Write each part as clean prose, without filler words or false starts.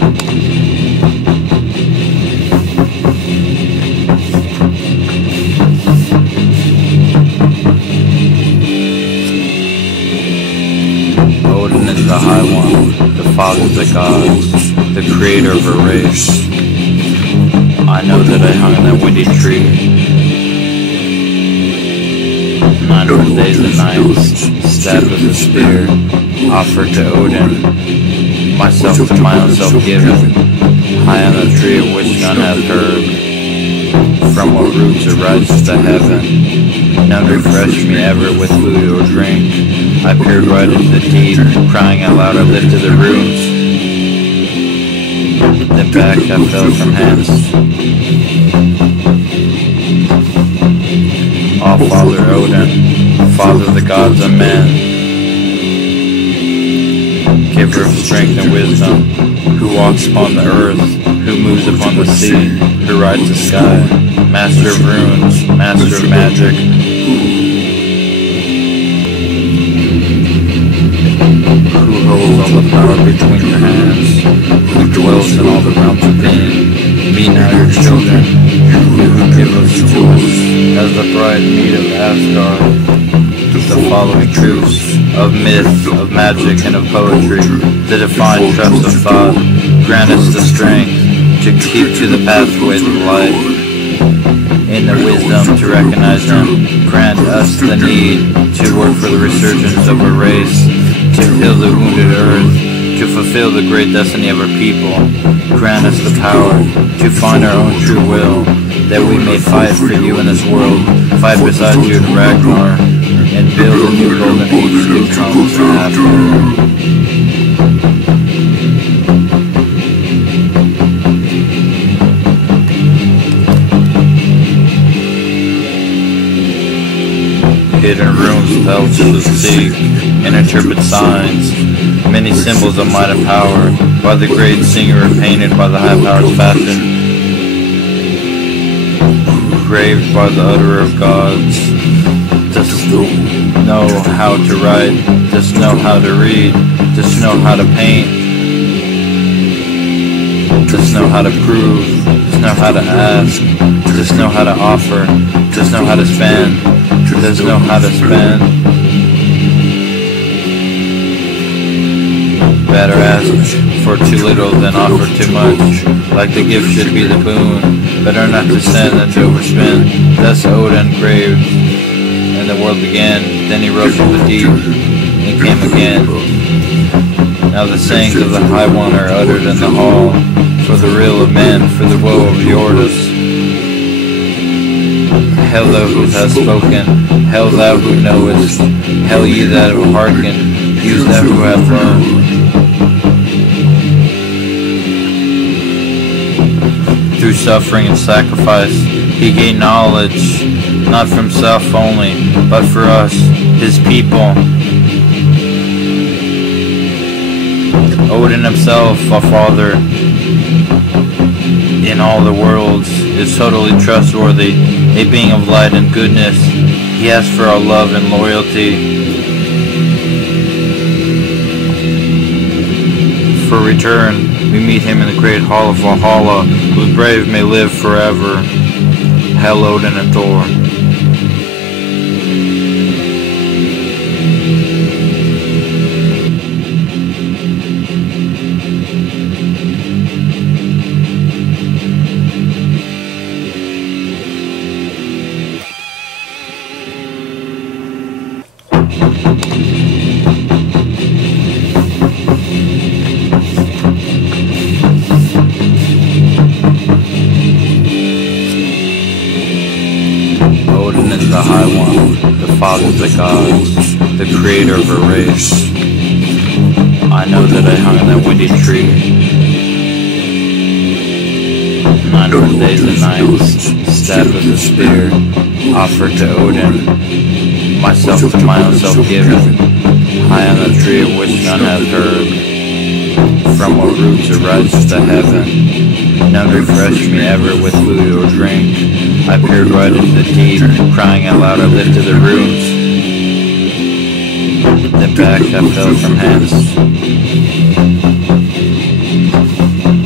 Odin is the High One, the Father, the God, the Creator of a race. I know that I hung in that windy tree 900 days and nights, stabbed with a spear, offered to Odin, myself to my own self given, high on the tree of which none hath heard, from what roots arises to heaven. None refreshed me ever with food or drink. I peered right into the deep, crying out loud I lifted the roots. Then back I fell from hence. All Father Odin, Father of the gods and men, giver of strength and wisdom, who walks upon the earth, who moves upon the sea, who rides the sky, master of runes, master of magic, who holds all the power between your hands, who dwells in all the realms of being. Be now your children, you who give us to us as the bride meet of Asgard, the following truths of myth, of magic, and of poetry, the divine trust of thought, grant us the strength to keep to the pathways of life, in the wisdom to recognize them, grant us the need to work for the resurgence of a race, to heal the wounded earth, to fulfill the great destiny of our people. Grant us the power to find our own true will, that we may fight for you in this world, fight beside you in Ragnar, and build a new golden age to come after. Hidden runes fell to the seek, and interpret signs, many symbols of might and power, by the great singer painted by the high powers fashion, graved by the utterer of gods. Just know how to write, just know how to read, just know how to paint, just know how to prove, just know how to ask, just know how to offer, just know how to spend, just know how to spend. Better ask for too little than offer too much. Like the gift should be the boon, better not to send than to overspend. Thus Odin graved, and the world began. Then he rose from the deep, and came again. Now the sayings of the High One are uttered in the hall, for the real of men, for the woe of Yordus. Hail thou who hast spoken, hail thou who knowest, hail ye that have hearkened, use thou who hath learned. Through suffering and sacrifice, he gained knowledge, not for himself only, but for us, his people. Odin himself, a father in all the worlds, is totally trustworthy, a being of light and goodness. He asks for our love and loyalty. For return, we meet him in the great hall of Valhalla, whose brave may live forever. Hail Odin and Thor. Odin is the High One, the Father, the God, the Creator of a race. I know that I hung in that windy tree 900 days and nights, stabbed with a spear, offered to Odin, myself to my own self given, high on the tree of which none hath heard, from what roots arises to heaven. None refreshed me ever with food or drink. I peered right into the deep, crying out loud I lifted the roots. Then back I fell from hence.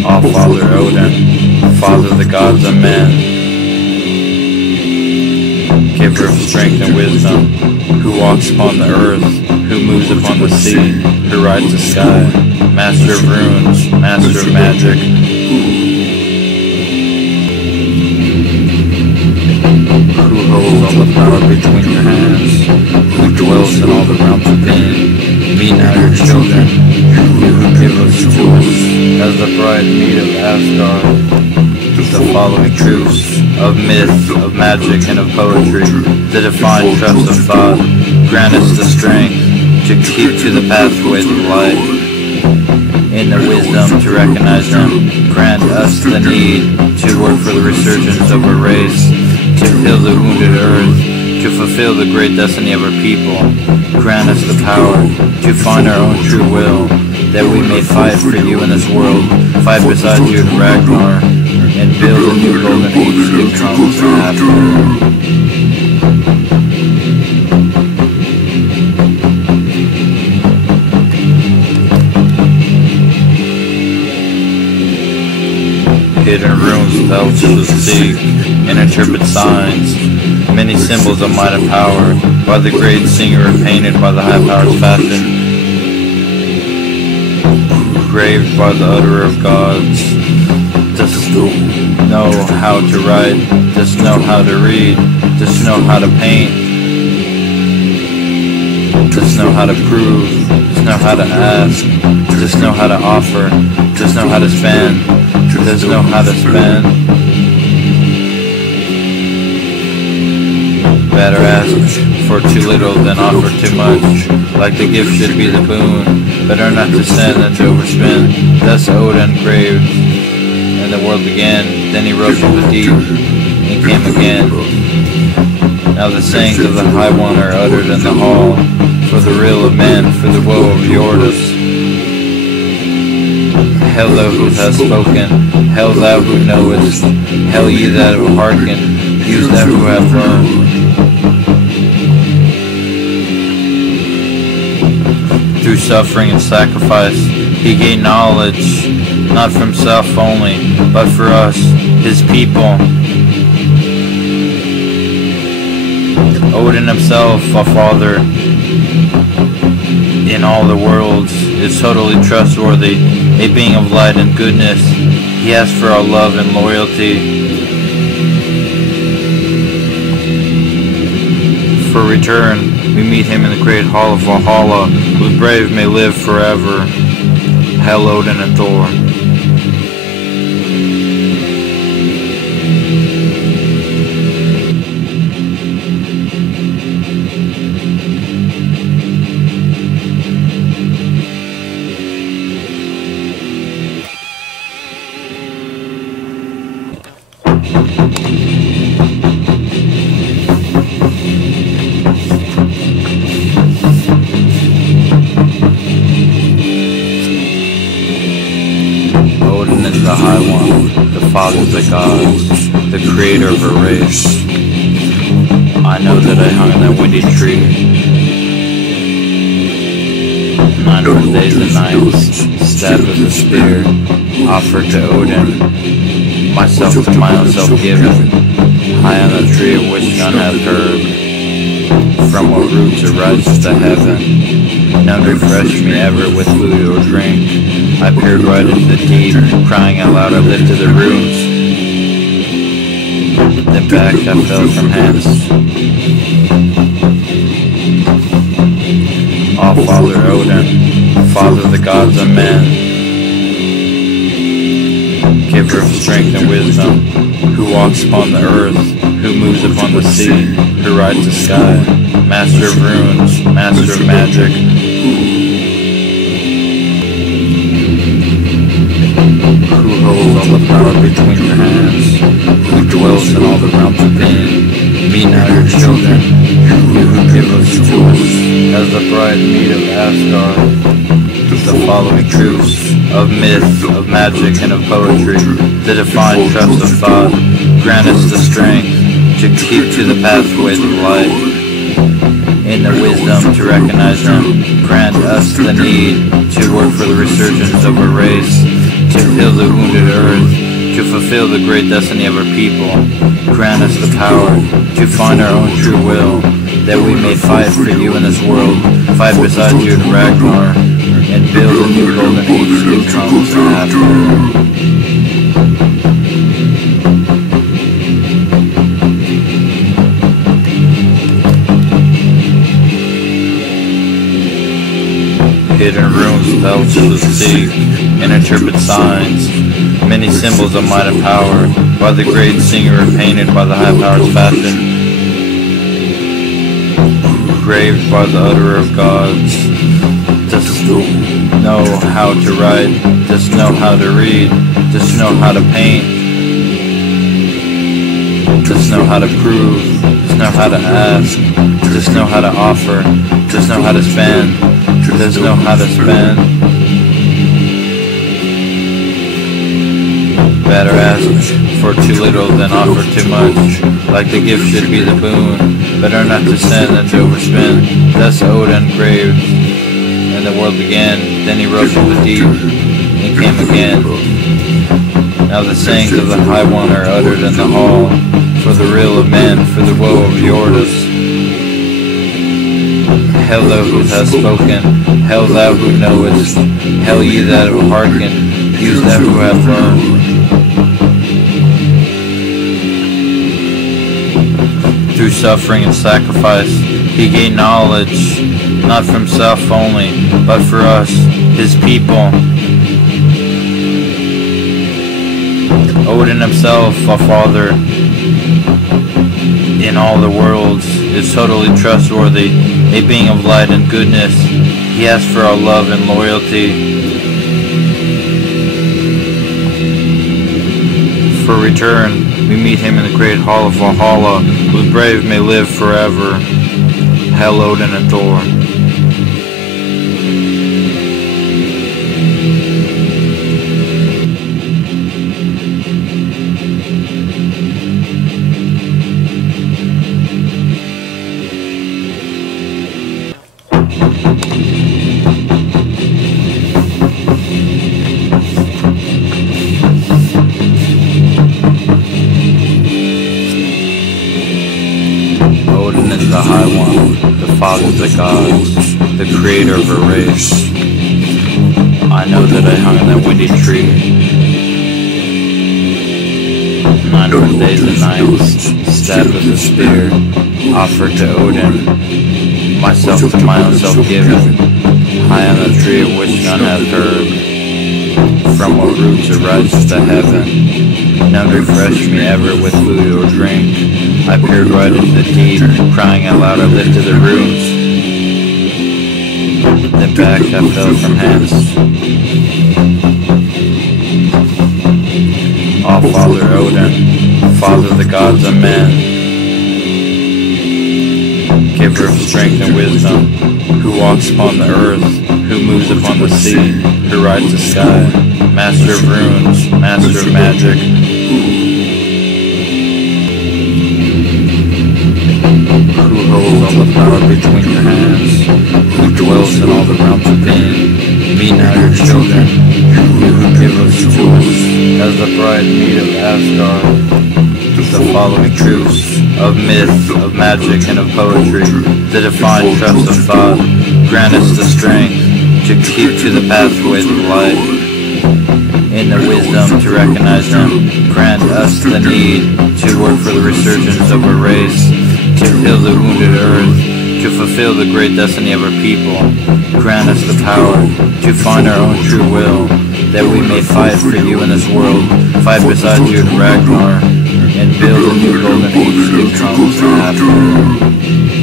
All-Father Odin, Father of the gods and men, giver of strength and wisdom, who walks upon the earth, who moves upon the sea, who rides the sky, master of runes, master of magic, who holds all the power between your hands, who dwells in all the realms of being. Meet now your children, you who give us tools, as the bride meet of Asgard, the following truths of myth, of magic, and of poetry, the divine trust of thought, grant us the strength to keep to the pathways of life, in the wisdom to recognize them, grant us the need to work for the resurgence of our race, to heal the wounded earth, to fulfill the great destiny of our people. Grant us the power to find our own true will, that we may fight for you in this world, fight beside you in Ragnar, and build a new golden age that comes after. Hidden runes thou shouldst seek, and interpret signs, many symbols of might and power, by the great singer painted by the high powers fashion, graved by the utterer of gods. Just know how to write, just know how to read, just know how to paint, just know how to prove, just know how to ask, just know how to offer, just know how to spend, just know how to spend. Better ask for too little than offer too much, like the gift should be the boon, better not to send than to overspend. Thus Odin craved, and the world began, then he rose from the deep, and came again. Now the sayings of the High One are uttered in the hall, for the real of men, for the woe of Yordus. Hail thou who hast spoken, hail thou who knowest, hail ye that have hearkened, use that who have learned. Through suffering and sacrifice, he gained knowledge, not for himself only, but for us, his people. Odin himself, a father in all the worlds, is totally trustworthy, a being of light and goodness. He asks for our love and loyalty. For return, we meet him in the great hall of Valhalla, where the brave may live forever. Hail Odin and Thor. Odin is the High One, the Father of the gods, the creator of a race. I know that I hung in that windy tree 900 days and nights, stabbed with a spear, offered to Odin, myself to my own self given, high on the tree of which none hath heard, from what roots it rises to heaven. None refreshed me ever with food or drink. I peered right into the deep, crying out loud I lifted the roots. Then back I fell from hence. All-Father Odin, Father of the gods and men, giver of strength and wisdom, who walks upon the earth, who moves upon the sea, who rides the sky, master of runes, master of magic, who holds all the power between your hands, who dwells in all the realms of being. Meet now your children, you who give us tools, as the bride meet of Asgard, the following truths of myth, of magic, and of poetry, the divine trust of thought, grant us the strength to keep to the pathways of life, in the wisdom to recognize them, grant us the need to work for the resurgence of our race, to heal the wounded earth, to fulfill the great destiny of our people. Grant us the power to find our own true will, that we may fight for you in this world, fight beside you in Ragnar, and build a new golden age that comes after. Hidden runes, spells to seek, and interpret signs, many symbols of might and power, by the great singer painted by the high powers fashion, engraved by the utterer of gods. Just know how to write, just know how to read, just know how to paint, just know how to prove, just know how to ask, just know how to offer, just know how to spend, just know how to spend. Better ask for too little than offer too much, like the gift should be the boon. Better not to send than to overspend. Thus Odin engraved, and the world began. Then he rose from the deep, and came again. Now the sayings of the High One are uttered in the hall, for the real of men, for the woe of Yordus. Hail thou who hast spoken, hail thou who knowest, hail ye that have hearkened, use that who hath learned. Through suffering and sacrifice, he gained knowledge, not for himself only, but for us, his people. Odin himself, our father, in all the worlds, is totally trustworthy, a being of light and goodness. He asks for our love and loyalty. For return, we meet him in the great hall of Valhalla, whose brave may live forever. Hail Odin and Thor. Odin is the High One, the Father of the gods, the creator of a race. I know that I hung in that windy tree 900 days and nights, stabbed with a spear, offered to Odin, myself to my own self given, high on the tree of which none hath heard, from what roots it rises to heaven. None refreshed me ever with food or drink. I peered right into the deep, crying out loud I lifted the roots. Then back I fell from hence. All Father Odin, Father of the gods and men, giver of strength and wisdom, who walks upon the earth, who moves upon the sea, who rides the sky, master of runes, master of magic, who holds all the power between your hands, who dwells in all the realms of being. Be now your children, you who give us tools, as the bride meet of Asgard. The following truths of myth, of magic, and of poetry, the divine trust of thought, grant us the strength to keep to the pathways of life, in the wisdom to recognize them. Grant us the need to work for the resurgence of our race, to heal the wounded earth, to fulfill the great destiny of our people. Grant us the power to find our own true will, that we may fight for you in this world, fight beside you in Ragnar, and build a new golden age that comes after.